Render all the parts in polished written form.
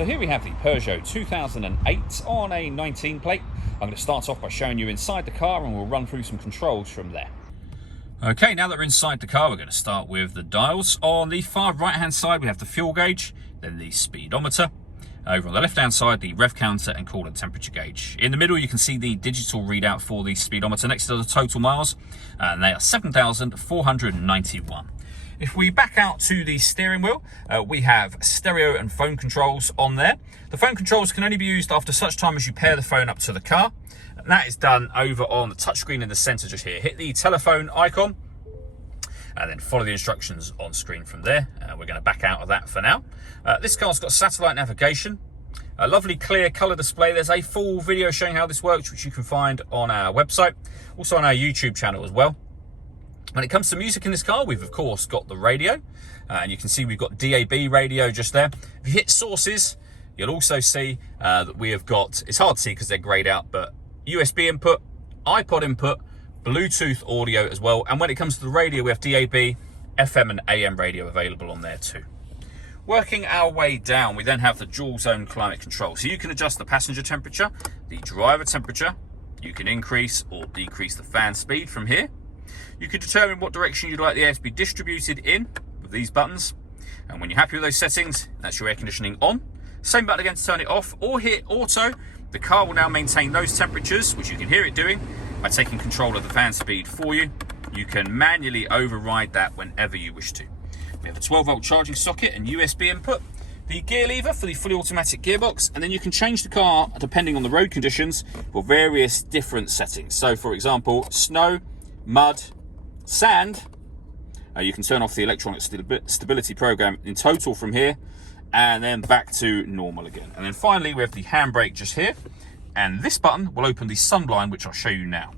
So here we have the Peugeot 2008 on a 19 plate. I'm going to start off by showing you inside the car and we'll run through some controls from there. Okay, now that we're inside the car, we're going to start with the dials. On the far right hand side we have the fuel gauge, then the speedometer. Over on the left hand side, the rev counter and coolant temperature gauge. In the middle you can see the digital readout for the speedometer next to the total miles, and they are 7,491. If we back out to the steering wheel, we have stereo and phone controls on there. The phone controls can only be used after such time as you pair the phone up to the car. And that is done over on the touchscreen in the center just here. Hit the telephone icon and then follow the instructions on screen from there. We're going to back out of that for now. This car's got satellite navigation, a lovely clear color display. There's a full video showing how this works, which you can find on our website, also on our YouTube channel as well. When it comes to music in this car, we've of course got the radio, and you can see we've got DAB radio just there. If you hit sources, you'll also see that we have got, it's hard to see because they're grayed out, but USB input, iPod input, Bluetooth audio as well. And when it comes to the radio, we have DAB, FM and AM radio available on there too. Working our way down, we then have the dual zone climate control. So you can adjust the passenger temperature, the driver temperature. You can increase or decrease the fan speed from here. You can determine what direction you'd like the air to be distributed in with these buttons. And when you're happy with those settings, that's your air conditioning on. Same button again to turn it off, or hit auto. The car will now maintain those temperatures, which you can hear it doing by taking control of the fan speed for you. You can manually override that whenever you wish to. We have a 12-volt charging socket and USB input. The gear lever for the fully automatic gearbox, and then you can change the car depending on the road conditions for various different settings. So for example, snow, mud, sand, you can turn off the electronic stability program in total from here, and then back to normal again. And then finally we have the handbrake just here, and this button will open the sun blind, which I'll show you now.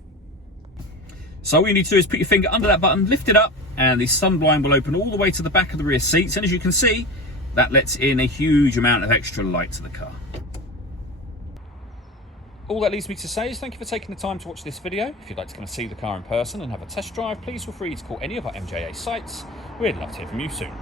So all you need to do is put your finger under that button, lift it up, and the sun blind will open all the way to the back of the rear seats, and as you can see, that lets in a huge amount of extra light to the car. All that leaves me to say is thank you for taking the time to watch this video. If you'd like to come and see the car in person and have a test drive, please feel free to call any of our MJA sites. We'd love to hear from you soon.